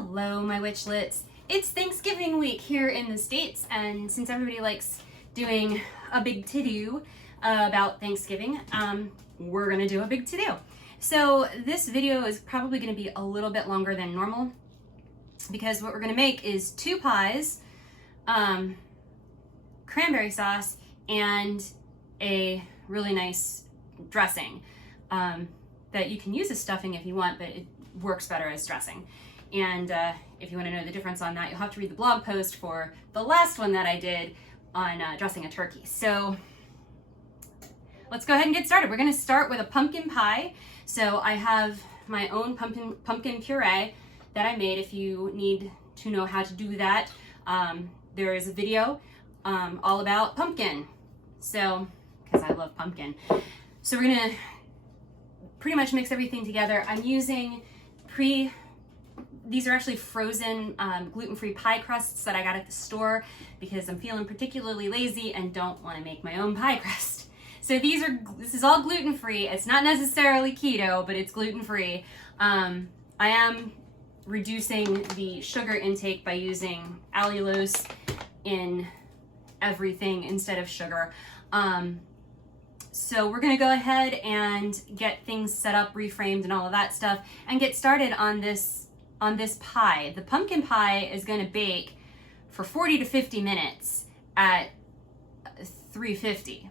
Hello, my witchlets. It's Thanksgiving week here in the States, and since everybody likes doing a big to-do about Thanksgiving, we're gonna do a big to-do. So this video is probably gonna be a little bit longer than normal because what we're gonna make is 2 pies, cranberry sauce, and a really nice dressing that you can use as stuffing if you want, but it works better as dressing. And if you want to know the difference on that, you'll have to read the blog post for the last one that I did on dressing a turkey. So let's go ahead and get started. We're going to start with a pumpkin pie. So I have my own pumpkin puree that I made. If you need to know how to do that, there is a video all about pumpkin. So, because I love pumpkin. So we're going to pretty much mix everything together. I'm using these are actually frozen gluten-free pie crusts that I got at the store because I'm feeling particularly lazy and don't want to make my own pie crust. So this is all gluten-free. It's not necessarily keto, but it's gluten-free. I am reducing the sugar intake by using allulose in everything instead of sugar. So we're gonna go ahead and get things set up, reframed, and all of that stuff, and get started on this pie. The pumpkin pie is gonna bake for 40 to 50 minutes at 350.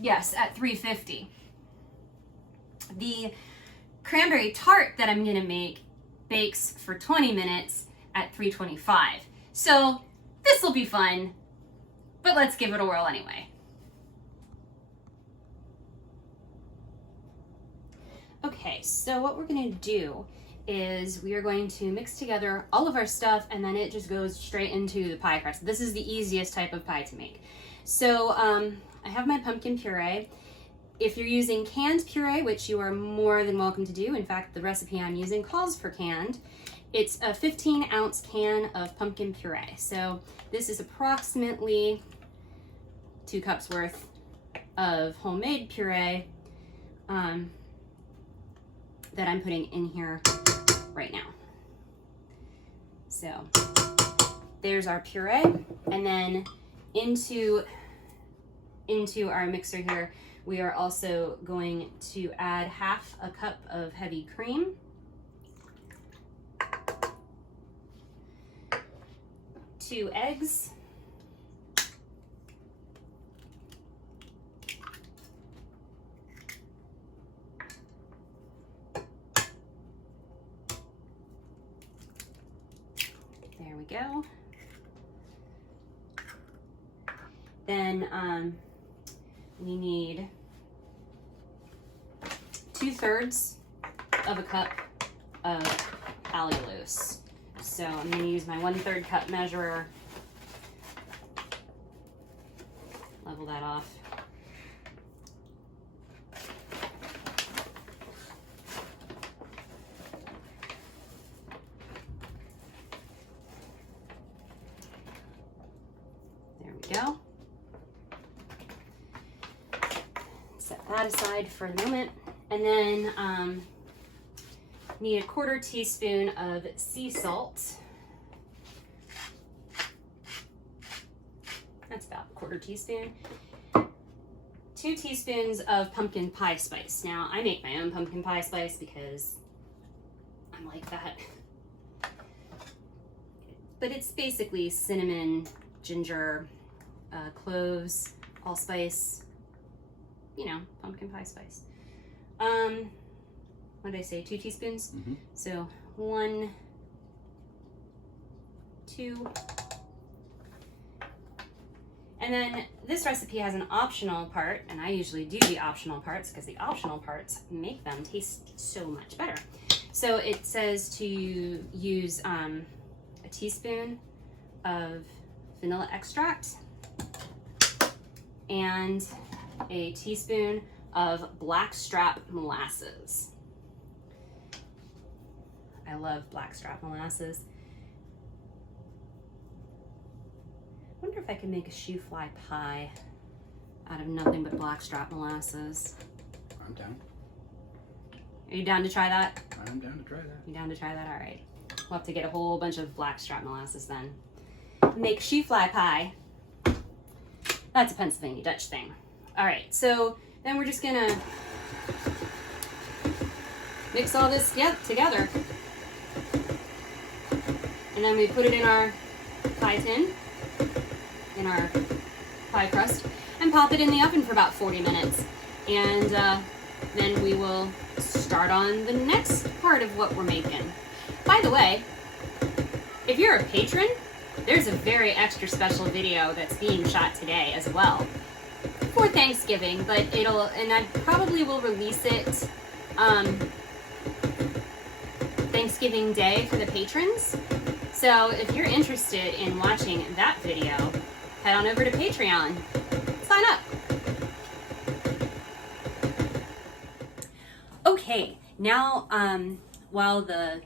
Yes, at 350. The cranberry tart that I'm gonna make bakes for 20 minutes at 325. So this will be fun, but let's give it a whirl anyway. Okay, so what we're gonna do is we are going to mix together all of our stuff, and then it just goes straight into the pie crust. This is the easiest type of pie to make. So I have my pumpkin puree. If you're using canned puree, which you are more than welcome to do, in fact, the recipe I'm using calls for canned, it's a 15-ounce can of pumpkin puree. So this is approximately 2 cups worth of homemade puree that I'm putting in here right now. So there's our puree, and then into our mixer here, we are also going to add half a cup of heavy cream, 2 eggs, there we go. Then we need 2/3 of a cup of allulose. So I'm going to use my 1/3 cup measurer, level that off. There we go. Set that aside for the moment. And then need a 1/4 teaspoon of sea salt. That's about a 1/4 teaspoon. 2 teaspoons of pumpkin pie spice. Now, I make my own pumpkin pie spice because I'm like that. But it's basically cinnamon, ginger, cloves, allspice, you know, pumpkin pie spice. What did I say, 2 teaspoons? Mm-hmm. So 1, 2. And then this recipe has an optional part, and I usually do the optional parts because the optional parts make them taste so much better. So it says to use a teaspoon of vanilla extract and a teaspoon of blackstrap molasses. I love blackstrap molasses. I wonder if I can make a shoe fly pie out of nothing but blackstrap molasses. I'm down. Are you down to try that? I'm down to try that. You down to try that? All right. We'll have to get a whole bunch of blackstrap molasses then. Make shoe fly pie. That's a Pennsylvania Dutch thing. All right, so then we're just gonna mix all this together. And then we put it in our pie tin, in our pie crust, and pop it in the oven for about 40 minutes. And then we will start on the next part of what we're making. By the way, if you're a patron, there's a very extra special video that's being shot today as well for Thanksgiving, but and I probably will release it Thanksgiving Day for the patrons. So if you're interested in watching that video, head on over to Patreon. Sign up. Okay, now while the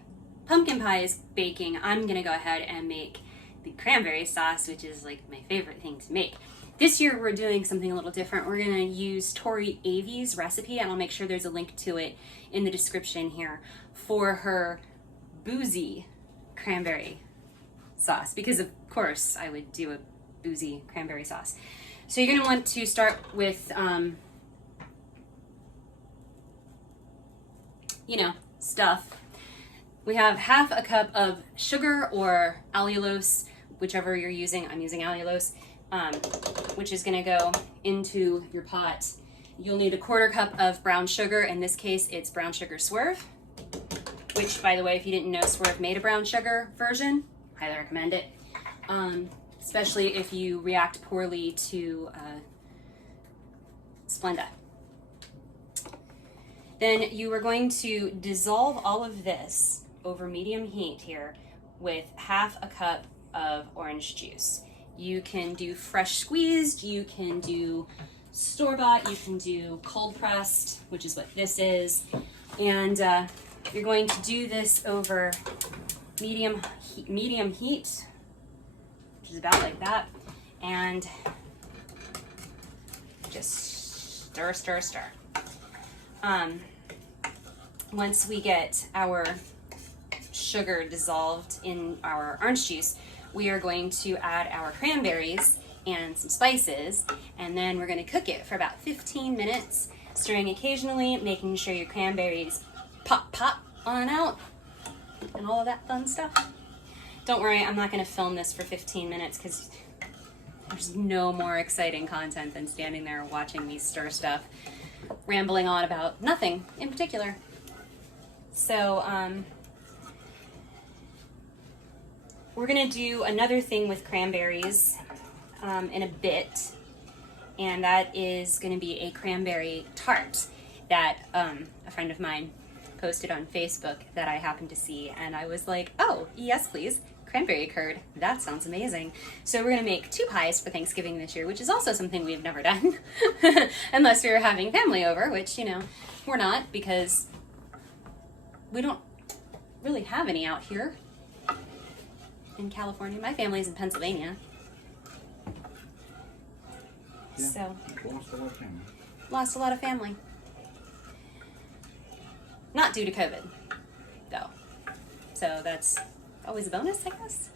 pumpkin pie is baking, I'm gonna go ahead and make the cranberry sauce, which is like my favorite thing to make. This year we're doing something a little different. We're gonna use Tori Avy's recipe, and I'll make sure there's a link to it in the description here, for her boozy cranberry sauce, because of course I would do a boozy cranberry sauce. So you're gonna want to start with, stuff. We have half a cup of sugar or allulose, whichever you're using. I'm using allulose, which is gonna go into your pot. You'll need a 1/4 cup of brown sugar. In this case, it's brown sugar Swerve, which, by the way, if you didn't know, Swerve made a brown sugar version. Highly recommend it, especially if you react poorly to Splenda. Then you are going to dissolve all of this over medium heat here with half a cup of orange juice. You can do fresh squeezed, you can do store-bought, you can do cold pressed, which is what this is. And you're going to do this over medium heat, which is about like that. And just stir, stir, stir. Once we get our sugar dissolved in our orange juice, we are going to add our cranberries and some spices, and then we're going to cook it for about 15 minutes, stirring occasionally, making sure your cranberries pop on out, and all of that fun stuff. Don't worry, I'm not going to film this for 15 minutes because there's no more exciting content than standing there watching me stir stuff, rambling on about nothing in particular. So we're gonna do another thing with cranberries in a bit, and that is gonna be a cranberry tart that a friend of mine posted on Facebook that I happened to see, and I was like, oh, yes please, cranberry curd, that sounds amazing. So we're gonna make 2 pies for Thanksgiving this year, which is also something we've never done, unless we were having family over, which, we're not, because we don't really have any out here in California. My family's in Pennsylvania. Yeah, so lost a lot of family. Not due to COVID, though. So that's always a bonus, I guess.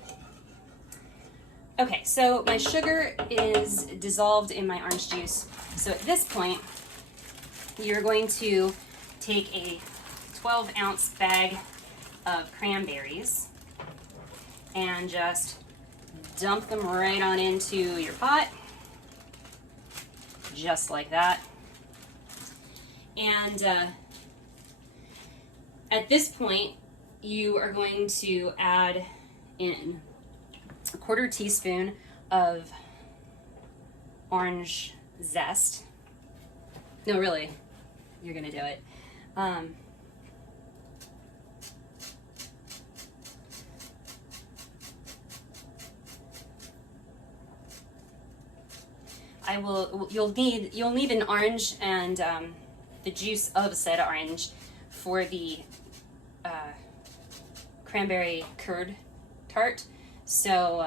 Okay, so my sugar is dissolved in my orange juice. So at this point, you're going to take a 12-ounce bag of cranberries and just dump them right on into your pot, just like that. And at this point, you are going to add in a 1/4 teaspoon of orange zest. No, really, you're gonna do it. You'll need an orange and the juice of said orange for the cranberry curd tart. So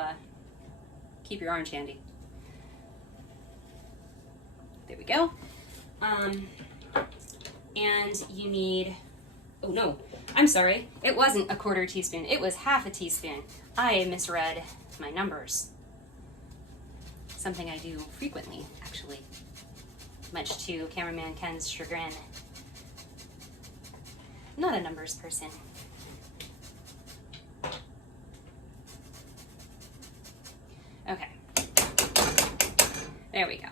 keep your orange handy. There we go. And you need Oh no, I'm sorry. It wasn't a quarter teaspoon. It was half a teaspoon. I misread my numbers. Something I do frequently, actually. Much to cameraman Ken's chagrin. I'm not a numbers person. Okay. There we go.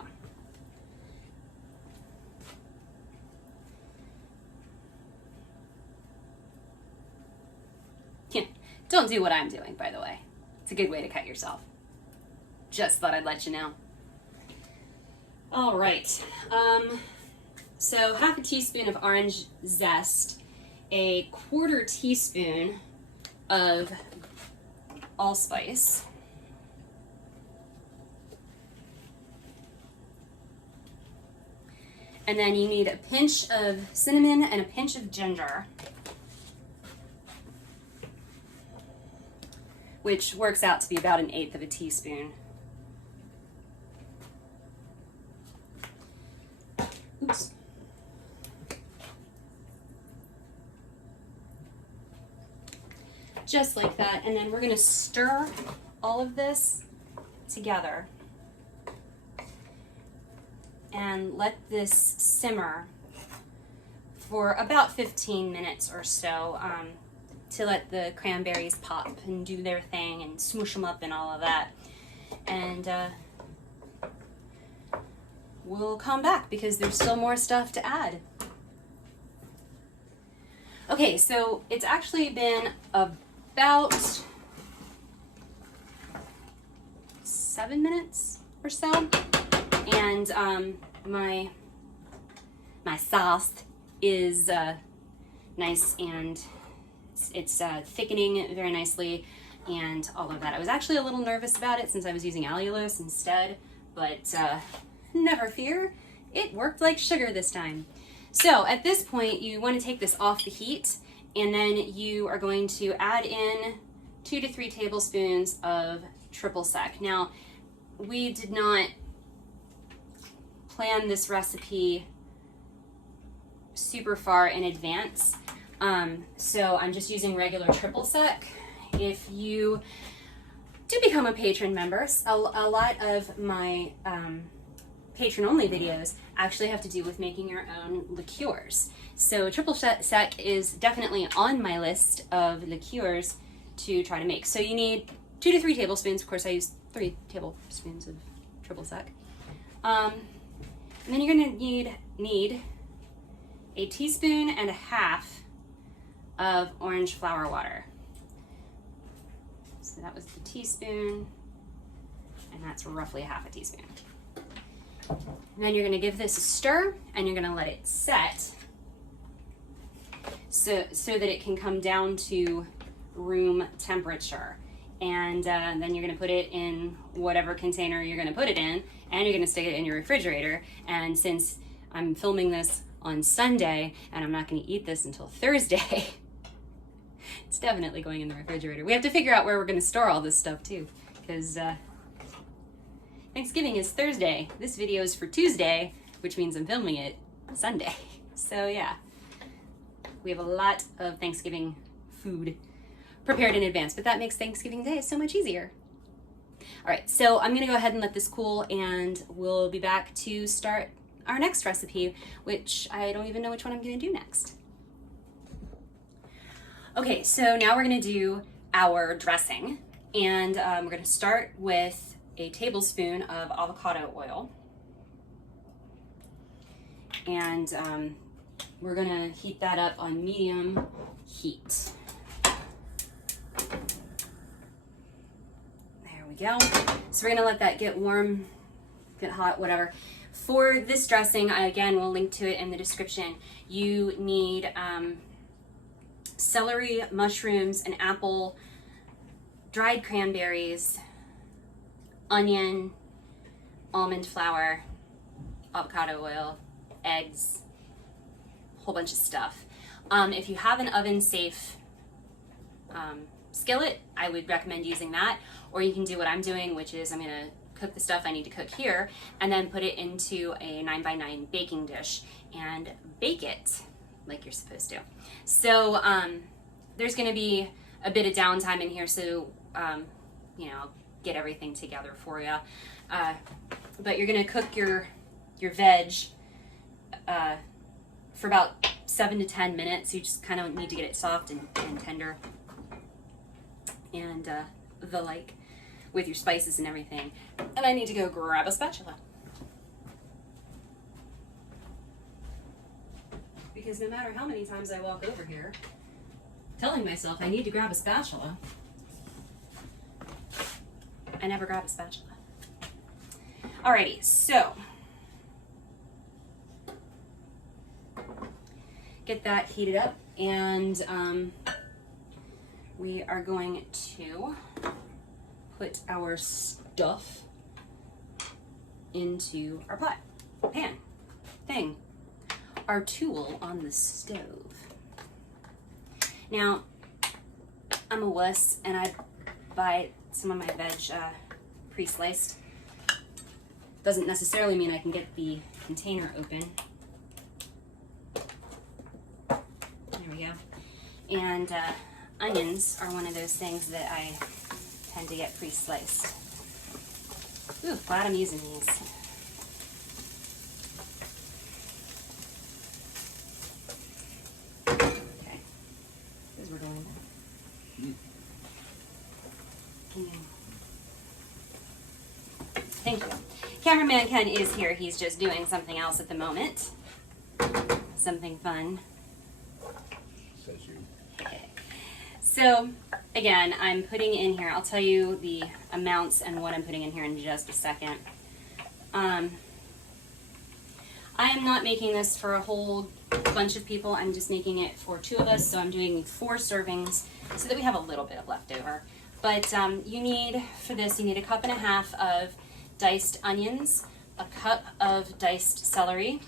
Don't do what I'm doing, by the way. It's a good way to cut yourself. Just thought I'd let you know. All right. So half a teaspoon of orange zest, a quarter teaspoon of allspice, and then you need a pinch of cinnamon and a pinch of ginger, which works out to be about 1/8 of a teaspoon. Oops. Just like that, and then we're going to stir all of this together and let this simmer for about 15 minutes or so, to let the cranberries pop and do their thing and smoosh them up and all of that. And we'll come back because there's still more stuff to add. Okay, so it's actually been about 7 minutes or so, and my sauce is nice, and it's thickening very nicely and all of that. I was actually a little nervous about it since I was using allulose instead, but never fear, it worked like sugar this time. So at this point, you want to take this off the heat, and then you are going to add in 2 to 3 tablespoons of triple sec. Now, we did not plan this recipe super far in advance, so I'm just using regular triple sec. If you do become a patron member, a lot of my patron-only videos actually have to do with making your own liqueurs. So triple sec is definitely on my list of liqueurs to try to make. So you need 2 to 3 tablespoons. Of course, I use 3 tablespoons of triple sec. And then you're going to need a teaspoon and a half of orange flower water. So that was the teaspoon, and that's roughly half a teaspoon. And then you're going to give this a stir, and you're going to let it set so that it can come down to room temperature. And then you're going to put it in whatever container you're going to put it in, and you're going to stick it in your refrigerator. And since I'm filming this on Sunday and I'm not going to eat this until Thursday, it's definitely going in the refrigerator. We have to figure out where we're going to store all this stuff too, because Thanksgiving is Thursday. This video is for Tuesday, which means I'm filming it Sunday. So yeah, we have a lot of Thanksgiving food prepared in advance, but that makes Thanksgiving Day so much easier. All right, so I'm gonna go ahead and let this cool, and we'll be back to start our next recipe, which I don't even know which one I'm gonna do next. Okay, so now we're gonna do our dressing, and we're gonna start with a tablespoon of avocado oil, and we're gonna heat that up on medium heat. There we go. So we're gonna let that get warm, get hot, whatever. For this dressing, again, we'll link to it in the description. You need celery, mushrooms, an apple, dried cranberries, onion, almond flour, avocado oil, eggs, a whole bunch of stuff. If you have an oven-safe skillet, I would recommend using that, or you can do what I'm doing, which is I'm gonna cook the stuff I need to cook here and then put it into a 9x9 baking dish and bake it like you're supposed to. So there's going to be a bit of downtime in here, so you know, I'll get everything together for you. But you're going to cook your veg for about 7 to 10 minutes. You just kind of need to get it soft and tender and the like, with your spices and everything. And I need to go grab a spatula, because no matter how many times I walk over here telling myself I need to grab a spatula, I never grab a spatula. Alrighty, so get that heated up, and we are going to put our stuff into our pot, pan, thing, our tool on the stove. Now, I'm a wuss, and I buy some of my veg pre-sliced. Doesn't necessarily mean I can get the container open. There we go. And onions are one of those things that I tend to get pre-sliced. Ooh, glad I'm using these. Okay, because we're going back. Thank you. Cameraman Ken is here. He's just doing something else at the moment. Something fun. Says you. So, again, I'm putting in here, I'll tell you the amounts and what I'm putting in here in just a second. I am not making this for a whole bunch of people. I'm just making it for 2 of us, so I'm doing 4 servings so that we have a little bit of leftover. But you need, for this, you need 1.5 cups of diced onions, 1 cup of diced celery,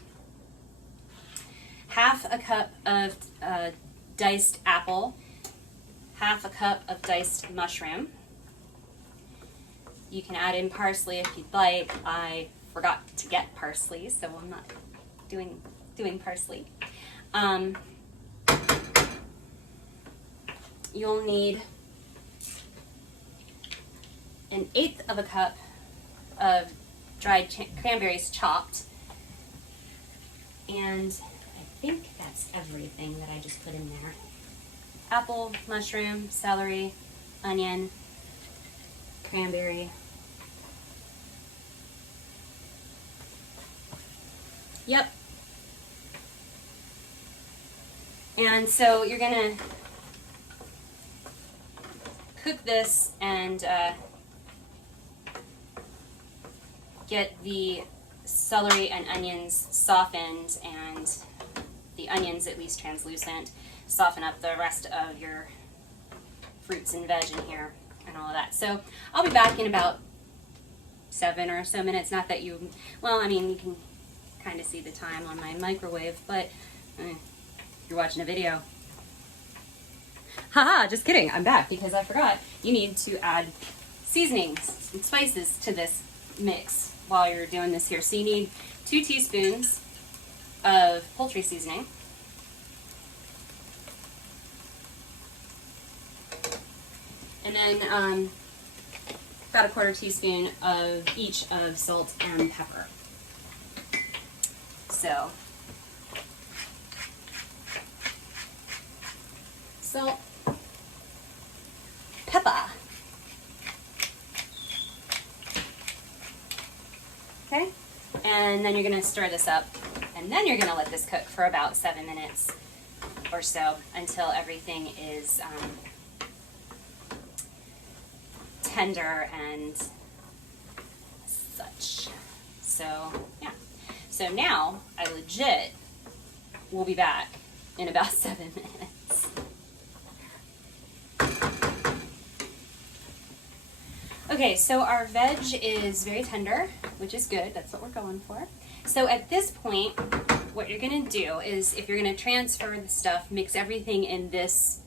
1/2 cup of diced apple, 1/2 cup of diced mushroom. You can add in parsley if you'd like. I forgot to get parsley, so I'm not doing parsley. You'll need 1/8 cup of dried cranberries chopped, and I think that's everything that I just put in there. Apple, mushroom, celery, onion, cranberry. Yep. And so you're gonna cook this and get the celery and onions softened, and the onions at least translucent. Soften up the rest of your fruits and veg in here and all of that. So I'll be back in about 7 or so minutes. Not that you, well, I mean, you can kind of see the time on my microwave, but you're watching a video. Haha, just kidding. I'm back because I forgot. You need to add seasonings and spices to this mix while you're doing this here. So you need 2 teaspoons of poultry seasoning. And then about 1/4 teaspoon of each of salt and pepper. So, salt, pepper. Okay, and then you're gonna stir this up, and then you're gonna let this cook for about 7 minutes or so until everything is tender and such. So yeah, so now I legit will be back in about 7 minutes. Okay, so our veg is very tender, which is good. That's what we're going for. So at this point, what you're gonna do is, if you're gonna transfer the stuff, mix everything in this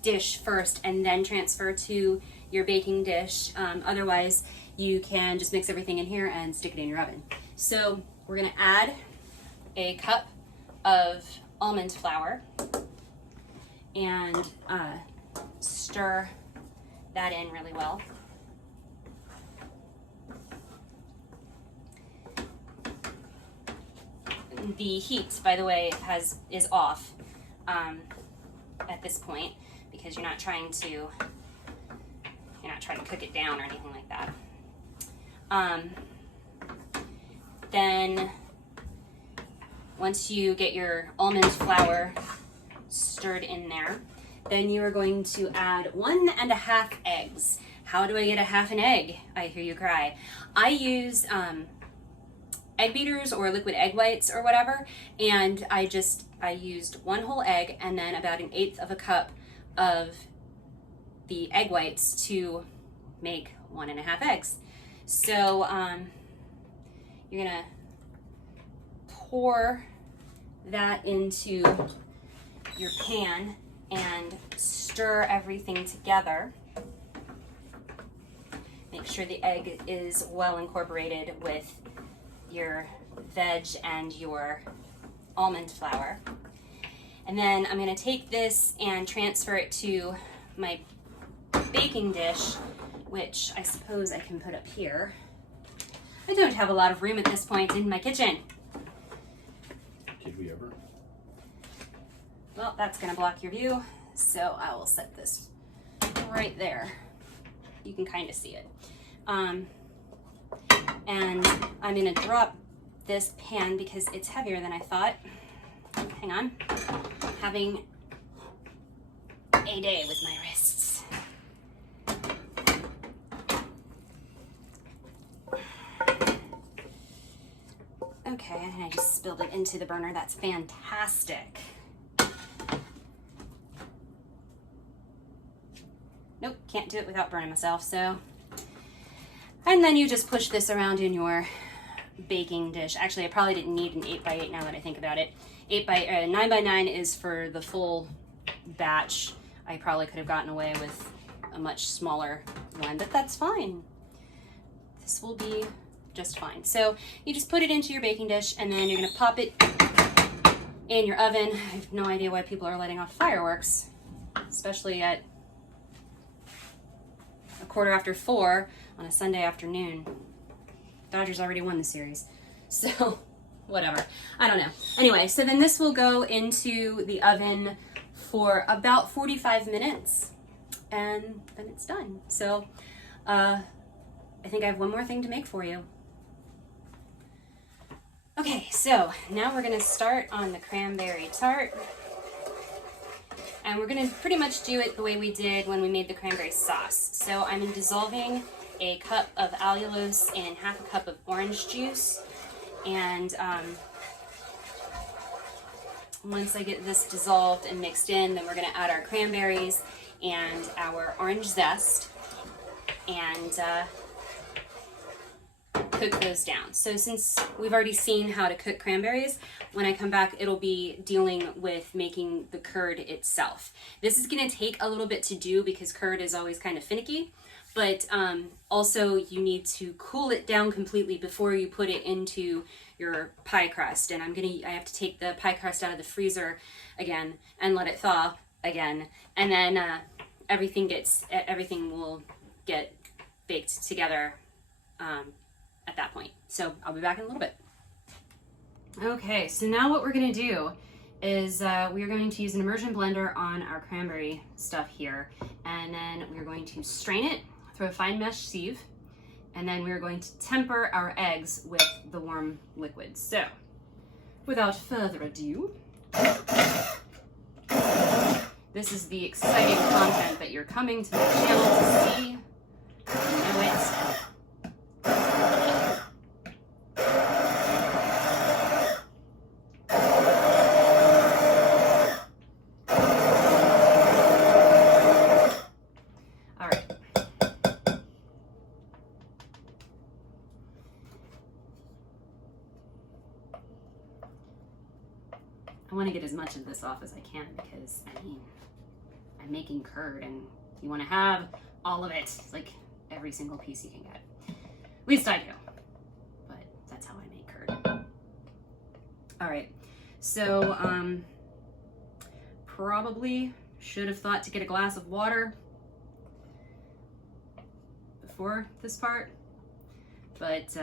dish first and then transfer to your baking dish. Otherwise, you can just mix everything in here and stick it in your oven. So we're gonna add 1 cup of almond flour and stir that in really well. The heat, by the way, is off at this point because you're not trying to cook it down or anything like that. Then once you get your almond flour stirred in there, then you are going to add 1.5 eggs. How do I get a half an egg? I hear you cry. I use egg beaters or liquid egg whites or whatever, and I used 1 whole egg and then about 1/8 of a cup of the egg whites to make 1.5 eggs. So you're gonna pour that into your pan and stir everything together. Make sure the egg is well incorporated with your veg and your almond flour. And then I'm going to take this and transfer it to my baking dish, which I suppose I can put up here. I don't have a lot of room at this point in my kitchen. Did we ever? Well, that's going to block your view, so I will set this right there. You can kind of see it. And I'm going to drop this pan because it's heavier than I thought. Hang on. I'm having a day with my wrists. Okay, and I just spilled it into the burner. That's fantastic. Nope, can't do it without burning myself, so. And then you just push this around in your baking dish. Actually, I probably didn't need an 8x8 now that I think about it. 9x9 is for the full batch. I probably could have gotten away with a much smaller one, but that's fine. This will be just fine. So you just put it into your baking dish and then you're gonna pop it in your oven. I have no idea why people are letting off fireworks, especially at 4:15 on a Sunday afternoon. Dodgers already won the series, so whatever. I don't know. Anyway, so then this will go into the oven for about 45 minutes, and then it's done. So I think I have one more thing to make for you. Okay, so now we're gonna start on the cranberry tart. And we're gonna pretty much do it the way we did when we made the cranberry sauce. So I'm dissolving a cup of allulose in 1/2 cup of orange juice. And once I get this dissolved and mixed in, then we're gonna add our cranberries and our orange zest and cook those down. So since we've already seen how to cook cranberries, when I come back, it'll be dealing with making the curd itself. This is gonna take a little bit to do because curd is always kind of finicky, but also you need to cool it down completely before you put it into your pie crust. And I have to take the pie crust out of the freezer again and let it thaw again. And then everything will get baked together at that point. So I'll be back in a little bit. Okay, so now what we're gonna do is we are going to use an immersion blender on our cranberry stuff here, and then we're going to strain it through a fine mesh sieve, and then we're going to temper our eggs with the warm liquid. So without further ado, this is the exciting content that you're coming to the channel to see. You know it. I want to get as much of this off as I can because, I mean, I'm making curd and you want to have all of it, like every single piece you can get. At least I do, but that's how I make curd. All right, So probably should have thought to get a glass of water before this part, but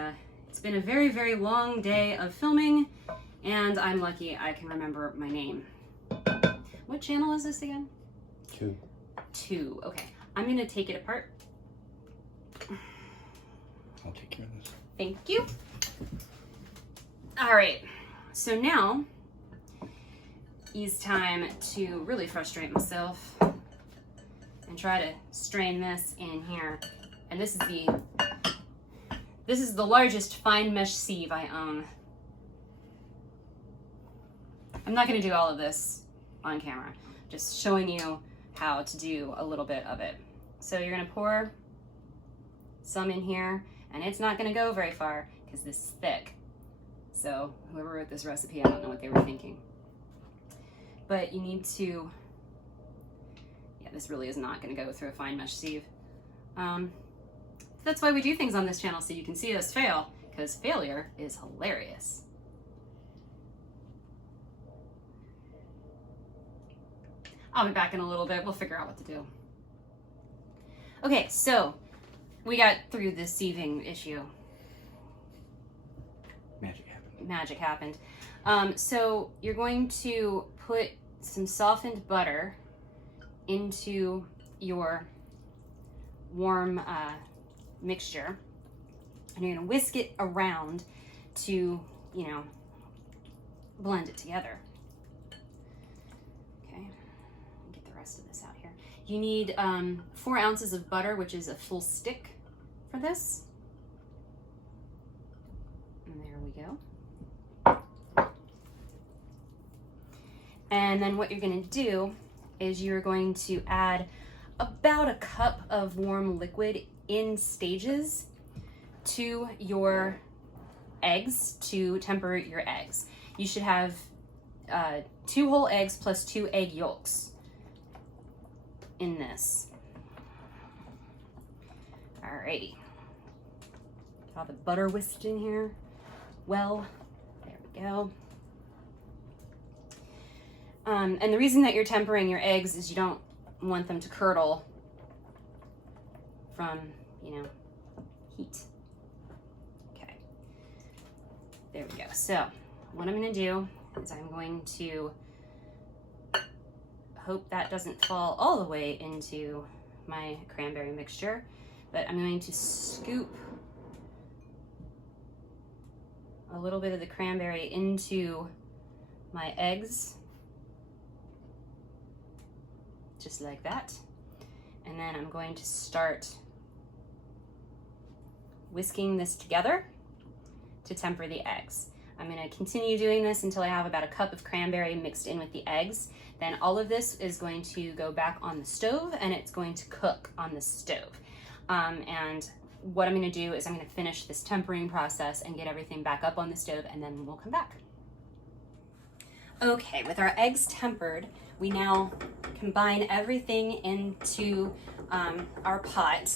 it's been a very, very long day of filming, and I'm lucky I can remember my name. What channel is this again? 2. 2. Okay, I'm gonna take it apart. I'll take care of this. Thank you. All right, so now it's time to really frustrate myself and try to strain this in here. And this is the largest fine mesh sieve I own. I'm not gonna do all of this on camera, just showing you how to do a little bit of it. So you're gonna pour some in here, and it's not gonna go very far because this is thick. So whoever wrote this recipe, I don't know what they were thinking. But you need to, yeah, this really is not gonna go through a fine mesh sieve. That's why we do things on this channel, so you can see us fail, because failure is hilarious. I'll be back in a little bit. We'll figure out what to do. Okay, so we got through this sieving issue. Magic happened. Magic happened. So you're going to put some softened butter into your warm mixture, and you're going to whisk it around to, you know, blend it together. Okay, get the rest of this out here. You need 4 ounces of butter, which is a full stick for this. And there we go. And then what you're going to do is you're going to add about a cup of warm liquid in stages to your eggs to temper your eggs. You should have 2 whole eggs plus 2 egg yolks in this. Alrighty. Got all the butter whisked in here. Well, there we go. And the reason that you're tempering your eggs is you don't want them to curdle from, you know, heat. Okay, there we go. So what I'm going to do is I'm going to hope that doesn't fall all the way into my cranberry mixture, but I'm going to scoop a little bit of the cranberry into my eggs, just like that. And then I'm going to start whisking this together to temper the eggs. I'm going to continue doing this until I have about a cup of cranberry mixed in with the eggs. Then all of this is going to go back on the stove, and it's going to cook on the stove. And what I'm going to do is I'm going to finish this tempering process and get everything back up on the stove, and then we'll come back. Okay, with our eggs tempered, we now combine everything into our pot,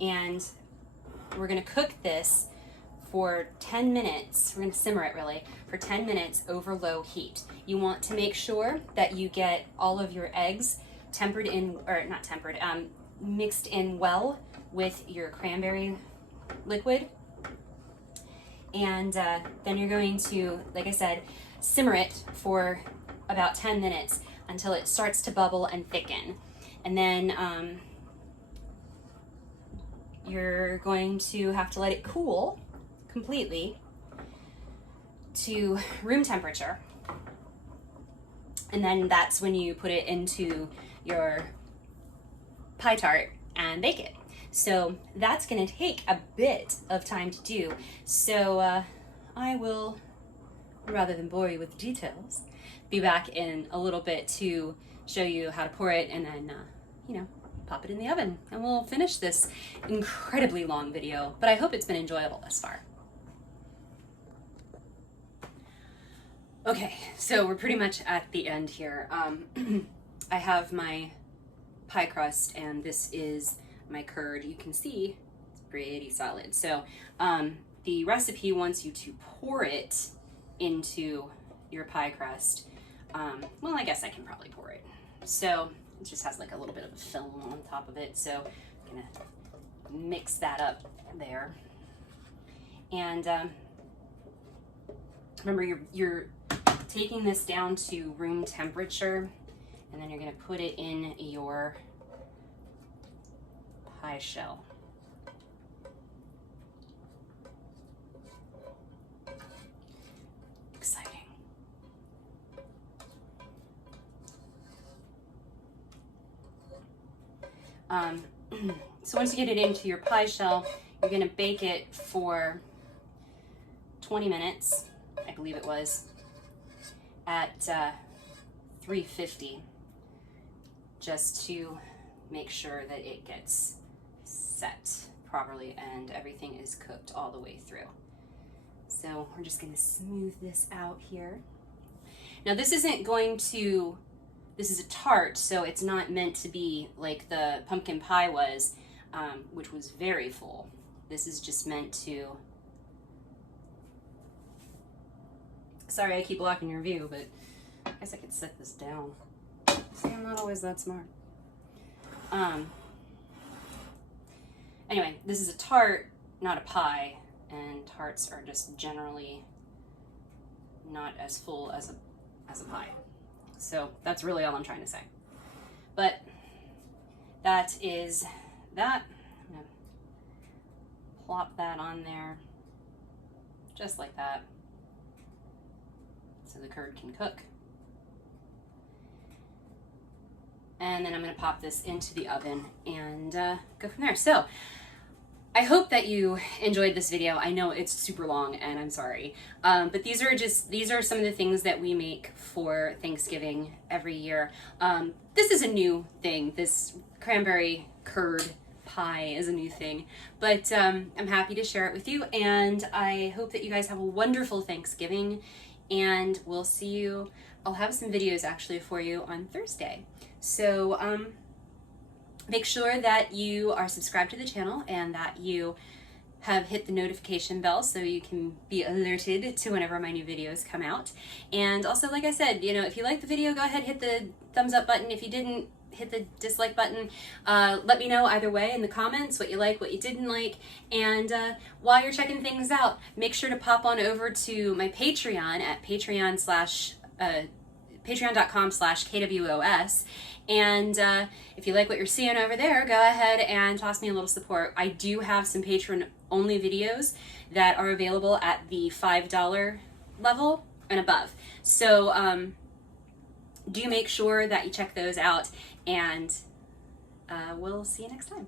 and we're going to cook this for 10 minutes. We're going to simmer it really for 10 minutes over low heat. You want to make sure that you get all of your eggs tempered in, or not tempered, mixed in well with your cranberry liquid. And then you're going to, like I said, simmer it for about 10 minutes until it starts to bubble and thicken. And then you're going to have to let it cool completely to room temperature. And then that's when you put it into your pie tart and bake it. So that's going to take a bit of time to do. So I will, rather than bore you with the details, be back in a little bit to show you how to pour it and then, you know, pop it in the oven. And we'll finish this incredibly long video, but I hope it's been enjoyable thus far. Okay, so we're pretty much at the end here. I have my pie crust, and this is my curd. You can see it's pretty solid. So the recipe wants you to pour it into your pie crust. Well, I guess I can probably pour it. So it just has like a little bit of a film on top of it. So I'm gonna mix that up there. And remember, you're taking this down to room temperature, and then you're gonna put it in your pie shell. Exciting. So once you get it into your pie shell, you're gonna bake it for 20 minutes, I believe it was, at 350, just to make sure that it gets set properly and everything is cooked all the way through. So we're just gonna smooth this out here. Now this isn't going to, this is a tart, so it's not meant to be like the pumpkin pie was, which was very full. This is just meant to, sorry I keep blocking your view, but I guess I could set this down. See, I'm not always that smart. Anyway, this is a tart, not a pie, and tarts are just generally not as full as a pie. So that's really all I'm trying to say. But that is that. I'm gonna plop that on there, just like that, so the curd can cook. And then I'm gonna pop this into the oven and go from there. So I hope that you enjoyed this video. I know it's super long and I'm sorry. But these are some of the things that we make for Thanksgiving every year. This is a new thing. This cranberry curd pie is a new thing, but I'm happy to share it with you, and I hope that you guys have a wonderful Thanksgiving, and we'll see you. I'll have some videos actually for you on Thursday. So make sure that you are subscribed to the channel and that you have hit the notification bell so you can be alerted to whenever my new videos come out. And also, like I said, you know, if you like the video, go ahead, hit the thumbs up button. If you didn't, hit the dislike button. Let me know either way in the comments what you like, what you didn't like. And while you're checking things out, make sure to pop on over to my Patreon at patreon.com/KWOS. And if you like what you're seeing over there, go ahead and toss me a little support. I do have some Patreon-only videos that are available at the $5 level and above. So do make sure that you check those out, and we'll see you next time.